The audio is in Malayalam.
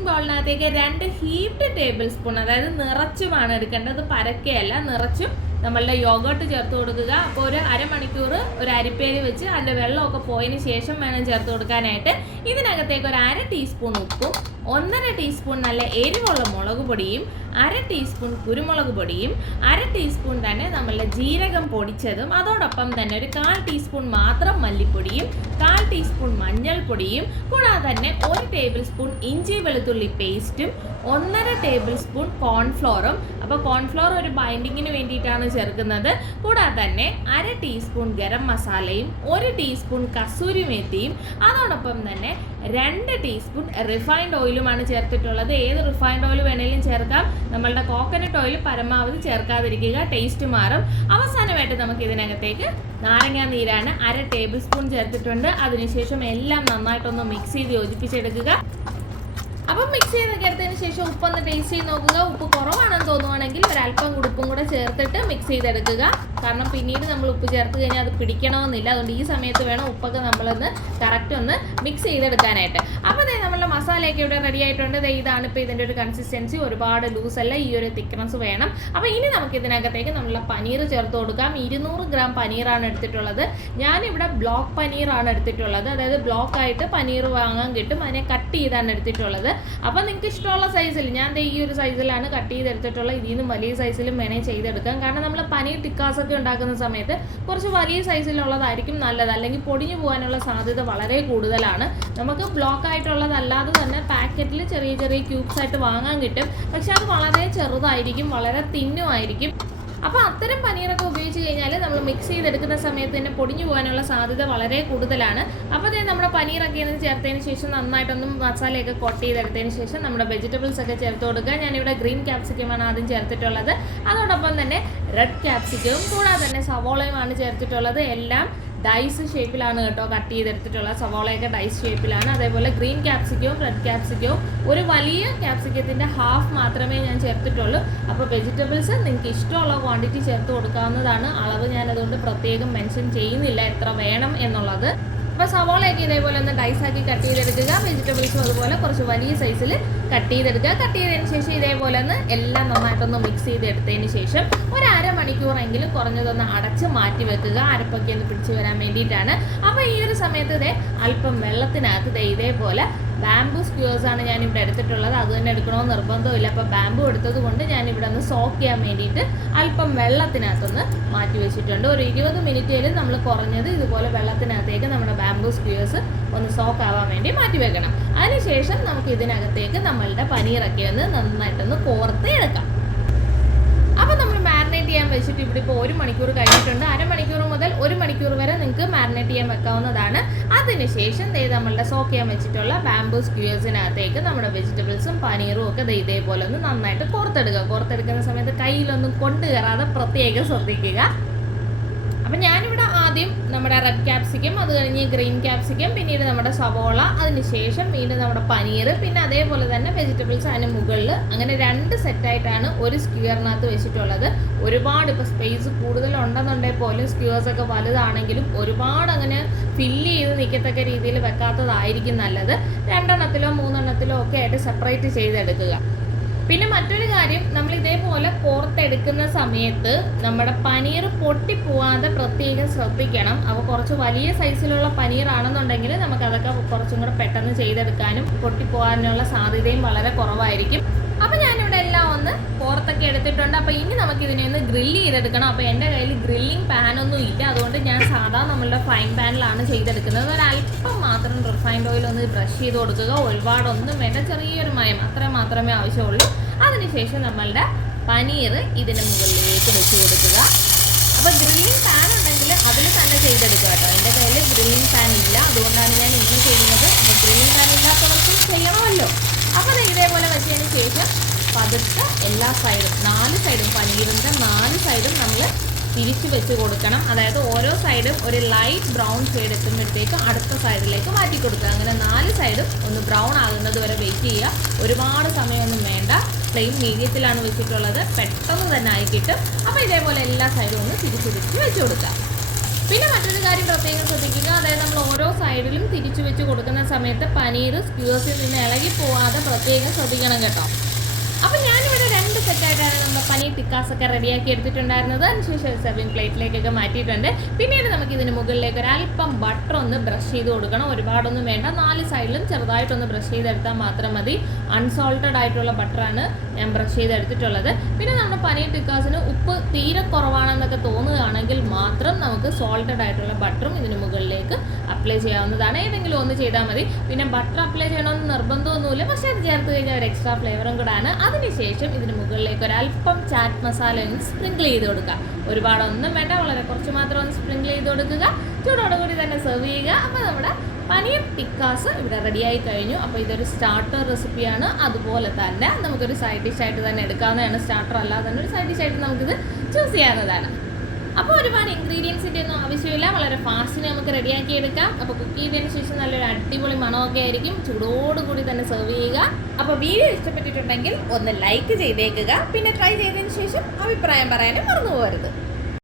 മിക്സിംഗ് ബൗളിനകത്തേക്ക് 2 ഹീപ്ഡ് ടേബിൾ സ്പൂൺ, അതായത് നിറച്ചുമാണ് എടുക്കേണ്ടത്, പരക്കെയല്ല, നിറച്ചും നമ്മളുടെ യോഗോട്ട് ചേർത്ത് കൊടുക്കുക. അപ്പോൾ ഒരു അരമണിക്കൂർ ഒരു അരിപ്പയിൽ വെച്ച് അതിൻ്റെ വെള്ളമൊക്കെ പോയതിന് ശേഷം വേണം ചേർത്ത് കൊടുക്കാനായിട്ട്. ഇതിനകത്തേക്ക് ഒരു 1/2 ടീസ്പൂൺ ഉപ്പും 1/2 ടീസ്പൂൺ നല്ല എരിവുള്ള മുളക് പൊടിയും 1/2 ടീസ്പൂൺ കുരുമുളക് പൊടിയും 1/2 ടീസ്പൂൺ തന്നെ നമ്മളുടെ ജീരകം പൊടിച്ചതും അതോടൊപ്പം തന്നെ ഒരു 1/4 ടീസ്പൂൺ മാത്രം മല്ലിപ്പൊടിയും 1/4 ടീസ്പൂൺ മഞ്ഞൾപ്പൊടിയും കൂടാതെ തന്നെ 1 ടേബിൾ സ്പൂൺ ഇഞ്ചി വെളുത്തുള്ളി പേസ്റ്റും 1/2 ടേബിൾ സ്പൂൺ കോൺഫ്ലോറും. അപ്പോൾ കോൺഫ്ലോർ ഒരു ബൈൻഡിങ്ങിന് വേണ്ടിയിട്ടാണ് ചേർക്കുന്നത്. കൂടാതെ തന്നെ 1/2 ടീസ്പൂൺ ഗരം മസാലയും 1 ടീസ്പൂൺ കസൂരി മേത്തിയും അതോടൊപ്പം തന്നെ 2 ടീസ്പൂൺ റിഫൈൻഡ് ഓയിലുമാണ് ചേർത്തിട്ടുള്ളത്. ഏത് റിഫൈൻഡ് ഓയിൽ വേണമെങ്കിലും ചേർക്കാം. നമ്മളുടെ കോക്കനട്ട് ഓയിൽ പരമാവധി ചേർക്കാതിരിക്കുക, ടേസ്റ്റ് മാറും. അവസാനമായിട്ട് നമുക്ക് ഇതിനകത്തേക്ക് നാരങ്ങാ നീരാണ് 1/2 ടേബിൾ സ്പൂൺ ചേർത്തിട്ടുണ്ട്. അതിനുശേഷം എല്ലാം നന്നായിട്ടൊന്ന് മിക്സ് ചെയ്ത് യോജിപ്പിച്ചെടുക്കുക. അപ്പം മിക്സ് ചെയ്തൊക്കെ എടുത്തതിന് ശേഷം ഉപ്പൊന്ന് ടേസ്റ്റ് ചെയ്ത് നോക്കുക. ഉപ്പ് കുറവാണെന്ന് തോന്നുവാണെങ്കിൽ ഒരല്പം ഉപ്പും കൂടെ ചേർത്തിട്ട് മിക്സ് ചെയ്തെടുക്കുക. കാരണം പിന്നീട് നമ്മൾ ഉപ്പ് ചേർത്ത് കഴിഞ്ഞാൽ അത് പിടിക്കണമെന്നില്ല. അതുകൊണ്ട് ഈ സമയത്ത് വേണം ഉപ്പൊക്കെ നമ്മളൊന്ന് കറക്റ്റ് ഒന്ന് മിക്സ് ചെയ്തെടുക്കാനായിട്ട്. അപ്പോൾ അതേ നമ്മളുടെ മസാലയൊക്കെ ഇവിടെ റെഡി ആയിട്ടുണ്ട്. ഇതാണ് ഇപ്പോൾ ഇതിൻ്റെ ഒരു കൺസിസ്റ്റൻസി. ഒരുപാട് ലൂസല്ല, ഈ ഒരു തിക്നെസ് വേണം. അപ്പോൾ ഇനി നമുക്ക് ഇതിനകത്തേക്ക് നമ്മളുടെ പനീർ ചേർത്ത് കൊടുക്കാം. 200 ഗ്രാം പനീറാണ് എടുത്തിട്ടുള്ളത്. ഞാനിവിടെ ബ്ലോക്ക് പനീറാണ് എടുത്തിട്ടുള്ളത്. അതായത് ബ്ലോക്കായിട്ട് പനീർ വാങ്ങാൻ കിട്ടും, അതിനെ കട്ട് ചെയ്താണ് എടുത്തിട്ടുള്ളത്. അപ്പോൾ നിങ്ങൾക്ക് ഇഷ്ടമുള്ള സൈസിൽ, ഞാൻ ഈ ഒരു സൈസിലാണ് കട്ട് ചെയ്തെടുത്തിട്ടുള്ളത്. ഇതിൽ നിന്നും വലിയ സൈസിലും വേണേൽ ചെയ്തെടുക്കാം. കാരണം നമ്മൾ പനീർ ടിക്കാസൊക്കെ ഉണ്ടാക്കുന്ന സമയത്ത് കുറച്ച് വലിയ സൈസിലുള്ളതായിരിക്കും നല്ലത്, അല്ലെങ്കിൽ പൊടിഞ്ഞു പോകാനുള്ള സാധ്യത വളരെ കൂടുതലാണ്. നമുക്ക് ബ്ലോക്ക് ആയിട്ടുള്ളതല്ലാതെ തന്നെ പാക്കറ്റിൽ ചെറിയ ചെറിയ ക്യൂബ്സ് ആയിട്ട് വാങ്ങാൻ കിട്ടും. പക്ഷെ അത് വളരെ ചെറുതായിരിക്കും, വളരെ തിന്നുമായിരിക്കും. അപ്പോൾ അത്തരം പനീറൊക്കെ ഉപയോഗിച്ച് കഴിഞ്ഞാൽ നമ്മൾ മിക്സ് ചെയ്തെടുക്കുന്ന സമയത്ത് തന്നെ പൊടിഞ്ഞു പോകാനുള്ള സാധ്യത വളരെ കൂടുതലാണ്. അപ്പോൾ തന്നെ നമ്മുടെ പനീറൊക്കെ ചേർത്തതിന് ശേഷം നന്നായിട്ടൊന്ന് മസാലയൊക്കെ കോട്ട് ചെയ്തെടുത്തതിന് ശേഷം നമ്മുടെ വെജിറ്റബിൾസ് ഒക്കെ ചേർത്ത് കൊടുക്കുക. ഞാനിവിടെ ഗ്രീൻ ക്യാപ്സിക്കമാണ് ആദ്യം ചേർത്തിട്ടുള്ളത്. അതോടൊപ്പം തന്നെ റെഡ് ക്യാപ്സിക്കവും കൂടാതെ തന്നെ സവോളയുമാണ് ചേർത്തിട്ടുള്ളത്. എല്ലാം ഡൈസ് ഷേപ്പിലാണ് കേട്ടോ കട്ട് ചെയ്തെടുത്തിട്ടുള്ളത്. സവോളയൊക്കെ ഡൈസ് ഷേപ്പിലാണ്. അതേപോലെ ഗ്രീൻ ക്യാപ്സിക്കവും റെഡ് ക്യാപ്സിക്കവും ഒരു വലിയ ക്യാപ്സിക്കത്തിൻ്റെ ഹാഫ് മാത്രമേ ഞാൻ ചേർത്തിട്ടുള്ളൂ. അപ്പോൾ വെജിറ്റബിൾസ് നിങ്ങൾക്ക് ഇഷ്ടമുള്ള ക്വാണ്ടിറ്റി ചേർത്ത് കൊടുക്കാവുന്നതാണ്. അളവ് ഞാനതുകൊണ്ട് പ്രത്യേകം മെൻഷൻ ചെയ്യുന്നില്ല എത്ര വേണം എന്നുള്ളത്. അപ്പോൾ സവോളയൊക്കെ ഇതേപോലെ ഒന്ന് ഡൈസാക്കി കട്ട് ചെയ്തെടുക്കുക. വെജിറ്റബിൾസും അതുപോലെ കുറച്ച് വലിയ സൈസിൽ കട്ട് ചെയ്തെടുക്കുക. കട്ട് ചെയ്തതിന് ശേഷം ഇതേപോലെ ഒന്ന് എല്ലാം നന്നായിട്ടൊന്ന് മിക്സ് ചെയ്തെടുത്തതിന് ശേഷം ഒരു അരമണിക്കൂറെങ്കിലും കുറഞ്ഞതൊന്ന് അടച്ച് മാറ്റി വെക്കുക. അരപ്പൊക്കെ ഒന്ന് പിടിച്ച് വരാൻ വേണ്ടിയിട്ടാണ്. അപ്പോൾ ഈ ഒരു സമയത്ത് അല്പം വെള്ളത്തിനകത്ത് ഇതേപോലെ ബാംബൂ സ്ക്യൂവേഴ്സാണ് ഞാനിവിടെ എടുത്തിട്ടുള്ളത്. അത് തന്നെ എടുക്കണമെന്ന് നിർബന്ധമില്ല. അപ്പോൾ ബാംബൂ എടുത്തത് കൊണ്ട് ഞാനിവിടെ ഒന്ന് സോക്ക് ചെയ്യാൻ വേണ്ടിയിട്ട് അല്പം വെള്ളത്തിനകത്തൊന്ന് മാറ്റി വെച്ചിട്ടുണ്ട്. ഒരു 20 മിനിറ്റിൽ നമ്മൾ കുറഞ്ഞത് ഇതുപോലെ വെള്ളത്തിനകത്തേക്ക് നമ്മുടെ ബാംബൂ സ്ക്യൂവേഴ്സ് ഒന്ന് സോക്ക് ആവാൻ വേണ്ടി മാറ്റി വെക്കണം. അതിനുശേഷം നമുക്ക് ഇതിനകത്തേക്ക് നമ്മളുടെ പനീറൊക്കെ ഒന്ന് നന്നായിട്ടൊന്ന് കോർത്ത് എടുക്കാം. അപ്പോൾ നമ്മൾ മാരിനേറ്റ് ചെയ്യാൻ വെച്ചിട്ട് ഇവിടെ ഇപ്പോൾ 1 മണിക്കൂർ കഴിഞ്ഞിട്ടുണ്ട്. അരമണിക്കൂർ മുതൽ 1 മണിക്കൂർ വരെ നിങ്ങൾക്ക് മാരിനേറ്റ് ചെയ്യാൻ വെക്കാവുന്നതാണ്. അതിനുശേഷം നമ്മളുടെ സോക്ക് ചെയ്യാൻ വെച്ചിട്ടുള്ള ബാംബൂ സ്ക്യൂവേഴ്സിനകത്തേക്ക് നമ്മുടെ വെജിറ്റബിൾസും പനീറും ഒക്കെ ഇതേപോലെ ഒന്ന് നന്നായിട്ട് കോർത്തെടുക്കുക. കോർത്തെടുക്കുന്ന സമയത്ത് കയ്യിലൊന്നും കൊണ്ടു കയറാതെ പ്രത്യേകം ശ്രദ്ധിക്കുക. അപ്പം ഞാനിവിടെ ആദ്യം നമ്മുടെ റെഡ് ക്യാപ്സിക്കം, അത് കഴിഞ്ഞ് ഗ്രീൻ ക്യാപ്സിക്കം, പിന്നീട് നമ്മുടെ സവോള, അതിന് ശേഷം വീണ്ടും നമ്മുടെ പനീർ, പിന്നെ അതേപോലെ തന്നെ വെജിറ്റബിൾസ് അതിന് മുകളിൽ, അങ്ങനെ 2 സെറ്റായിട്ടാണ് ഒരു സ്ക്യൂവറിനകത്ത് വെച്ചിട്ടുള്ളത്. ഒരുപാട് ഇപ്പോൾ സ്പേസ് കൂടുതലുണ്ടെന്നുണ്ടെങ്കിൽ പോലും സ്ക്യൂവേഴ്സൊക്കെ വലുതാണെങ്കിലും ഒരുപാട് അങ്ങനെ ഫില്ല് ചെയ്ത് നിൽക്കത്തക്ക രീതിയിൽ വെക്കാത്തതായിരിക്കും നല്ലത്. 2 എണ്ണത്തിലോ 3 എണ്ണത്തിലോ ഒക്കെ ആയിട്ട് സെപ്പറേറ്റ് ചെയ്തെടുക്കുക. പിന്നെ മറ്റൊരു കാര്യം, നമ്മൾ ഇതേപോലെ കോർത്തെടുക്കുന്ന സമയത്ത് നമ്മുടെ പനീർ പൊട്ടിപ്പോവാതെ പ്രത്യേകം ശ്രദ്ധിക്കണം. അപ്പോൾ കുറച്ച് വലിയ സൈസിലുള്ള പനീറാണെന്നുണ്ടെങ്കിൽ നമുക്കതൊക്കെ കുറച്ചും കൂടെ പെട്ടെന്ന് ചെയ്തെടുക്കാനും പൊട്ടിപ്പോകാനുള്ള സാധ്യതയും വളരെ കുറവായിരിക്കും. അപ്പോൾ ഞാനിവിടെ എല്ലാം ഒന്ന് കോർത്തൊക്കെ എടുത്തിട്ടുണ്ട്. അപ്പോൾ ഇനി നമുക്കിതിനെ ഒന്ന് ഗ്രില്ല് ചെയ്തെടുക്കണം. അപ്പോൾ എൻ്റെ കയ്യിൽ ഗ്രില്ലിംഗ് പാനൊന്നും ഇല്ല, അതുകൊണ്ട് ഞാൻ സാധാ നമ്മളുടെ ഫ്രൈ പാനിലാണ് ചെയ്തെടുക്കുന്നത്. ഒരല്പം മാത്രം റിഫൈൻഡ് ഓയിൽ ഒന്ന് ബ്രഷ് ചെയ്ത് കൊടുക്കുക. ഒരുപാടൊന്നും വേണ്ട, ചെറിയൊരു മയം അത്ര മാത്രമേ ആവശ്യമുള്ളൂ. അതിനുശേഷം നമ്മളുടെ പനീർ ഇതിന് മുകളിലേക്ക് വെച്ച് കൊടുക്കുക. അപ്പോൾ ഗ്രില്ലിംഗ് പാൻ ഉണ്ടെങ്കിൽ അതിൽ തന്നെ ചെയ്തെടുക്കുക കേട്ടോ. എൻ്റെ കയ്യിൽ ഗ്രില്ലിംഗ് പാൻ ഇല്ല, അതുകൊണ്ടാണ് ഞാൻ ഇങ്ങനെ ചെയ്യുന്നത്. അപ്പോൾ ഗ്രില്ലിംഗ് പാൻ ഇല്ലാത്തവർക്ക് ചെയ്യണമല്ലോ. അപ്പോൾ അത് ഇതേപോലെ വെച്ചതിന് ശേഷം പതുക്കെ എല്ലാ സൈഡും 4 സൈഡും പനീറിൻ്റെ 4 സൈഡും നമ്മൾ തിരിച്ച് വെച്ച് കൊടുക്കണം. അതായത് ഓരോ സൈഡും ഒരു ലൈറ്റ് ബ്രൗൺ ഷെയ്ഡ് എത്തുമ്പോഴത്തേക്ക് അടുത്ത സൈഡിലേക്ക് മാറ്റി കൊടുക്കുക. അങ്ങനെ 4 സൈഡും ഒന്ന് ബ്രൗൺ ആകുന്നത് വരെ വെയിറ്റ് ചെയ്യുക. ഒരുപാട് സമയമൊന്നും വേണ്ട. ഫ്ലെയിം മീഡിയത്തിലാണ് വെച്ചിട്ടുള്ളത്, പെട്ടെന്ന് തന്നെ ആയി കിട്ടും. അപ്പോൾ ഇതേപോലെ എല്ലാ സൈഡും ഒന്ന് തിരിച്ച് വെച്ച് കൊടുക്കുക. പിന്നെ മറ്റൊരു കാര്യം പ്രത്യേകം ശ്രദ്ധിക്കുക, അതായത് നമ്മൾ ഓരോ സൈഡിലും തിരിച്ചു വെച്ച് കൊടുക്കുന്ന സമയത്ത് പനീർ സ്ക്യൂസിൽ നിന്ന് ഇളകി പോവാതെ പ്രത്യേകം ശ്രദ്ധിക്കണം കേട്ടോ. അപ്പം ഞാനിവിടെ 2 സെറ്റായിട്ടാണ് നമ്മുടെ പനീർ ടിക്കാസൊക്കെ റെഡിയാക്കി എടുത്തിട്ടുണ്ടായിരുന്നത്. അതിനുശേഷം സെർവിങ് പ്ലേറ്റിലേക്കൊക്കെ മാറ്റിയിട്ടുണ്ട്. പിന്നീട് നമുക്ക് ഇതിന് മുകളിലേക്ക് ഒരല്പം ബട്ടർ ഒന്ന് ബ്രഷ് ചെയ്ത് കൊടുക്കണം. ഒരുപാടൊന്നും വേണ്ട, 4 സൈഡിലും ചെറുതായിട്ടൊന്ന് ബ്രഷ് ചെയ്തെടുത്താൽ മാത്രം മതി. അൺസോൾട്ടഡ് ആയിട്ടുള്ള ബട്ടറാണ് ഞാൻ ബ്രഷ് ചെയ്തെടുത്തിട്ടുള്ളത്. പിന്നെ നമ്മുടെ പനീർ ടിക്കാസിന് ഉപ്പ് തീരെ കുറവാണെന്നൊക്കെ തോന്നുകയാണെങ്കിൽ മാത്രം നമുക്ക് സോൾട്ടഡ് ആയിട്ടുള്ള ബട്ടറും ഇതിന് മുകളിലേക്ക് അപ്ലൈ ചെയ്യാവുന്നതാണ്. ഏതെങ്കിലും ഒന്ന് ചെയ്താൽ മതി. പിന്നെ ബട്ടർ അപ്ലൈ ചെയ്യണമെന്ന് നിർബന്ധമൊന്നുമില്ല, പക്ഷേ അത് ചേർത്ത് കഴിഞ്ഞാൽ ഒരു എക്സ്ട്രാ ഫ്ലേവറും കൂടാണ്. അതിനുശേഷം ഇതിന് മുകളിലേക്ക് ഒരല്പം ചാറ്റ് മസാല ഒന്ന് സ്പ്രിങ്കിൾ ചെയ്ത് കൊടുക്കുക. ഒരുപാടൊന്നും വേണ്ട, വളരെ കുറച്ച് മാത്രം ഒന്ന് സ്പ്രിങ്കിൾ ചെയ്ത് കൊടുക്കുക. ചൂടോടുകൂടി തന്നെ സെർവ് ചെയ്യുക. അപ്പോൾ നമ്മുടെ പനീർ ടിക്കാസ് ഇവിടെ റെഡിയായി കഴിഞ്ഞു. അപ്പോൾ ഇതൊരു സ്റ്റാർട്ടർ റെസിപ്പിയാണ്. അതുപോലെ തന്നെ നമുക്കൊരു സൈഡ് ഡിഷായിട്ട് തന്നെ എടുക്കാവുന്നതാണ്. സ്റ്റാർട്ടർ അല്ലാതെ തന്നെ ഒരു സൈഡ് ഡിഷായിട്ട് നമുക്കിത് ചൂസ് ചെയ്യാവുന്നതാണ്. അപ്പോൾ ഒരുപാട് ഇൻഗ്രീഡിയൻസിൻ്റെ ഒന്നും ആവശ്യമില്ല, വളരെ ഫാസ്റ്റിന് നമുക്ക് റെഡിയാക്കി എടുക്കാം. അപ്പോൾ കുക്ക് ചെയ്തതിന് ശേഷം നല്ലൊരു അടിപൊളി മണമൊക്കെ ആയിരിക്കും. ചൂടോടുകൂടി തന്നെ സെർവ് ചെയ്യുക. അപ്പോൾ വീഡിയോ ഇഷ്ടപ്പെട്ടിട്ടുണ്ടെങ്കിൽ ഒന്ന് ലൈക്ക് ചെയ്തേക്കുക. പിന്നെ ട്രൈ ചെയ്തതിന് ശേഷം അഭിപ്രായം പറയാനും മറന്നു പോകരുത്.